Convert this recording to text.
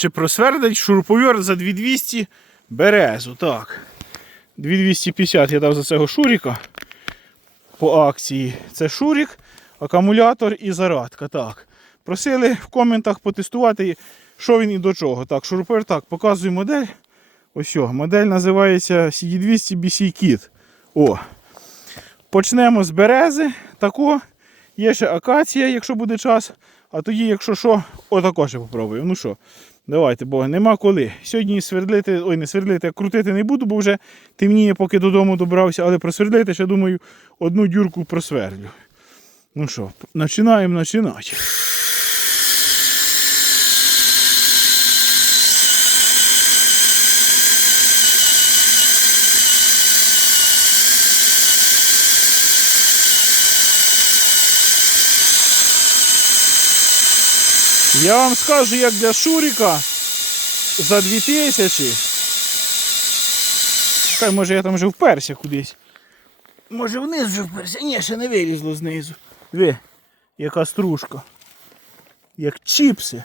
чи просвердить шуруповерт за 2200 березу. Так. 2250 я дав за цього шуріка по акції. Це шурік, акумулятор і зарадка. Так. Просили в коментах потестувати, що він і до чого. Так, шуруповерт, так, показую модель. Ось о, модель називається CD200 BC Kit. О. Почнемо з берези. Тако. Є ще акація, якщо буде час. А тоді, якщо що, отако ще попробуємо. Ну що, давайте, бо нема коли. Сьогодні свердлити, ой, не свердлити, а крутити не буду, бо вже темніє, поки додому добрався, але просвердлити, ще думаю, одну дюрку просверлю. Ну що, починаємо починати. Я вам скажу, як для Шуріка за 2000. Чекай, може я там вже вперся кудись. Може вниз вже вперся. Ні, ще не вилізло знизу. Ви, яка стружка. Як чіпси.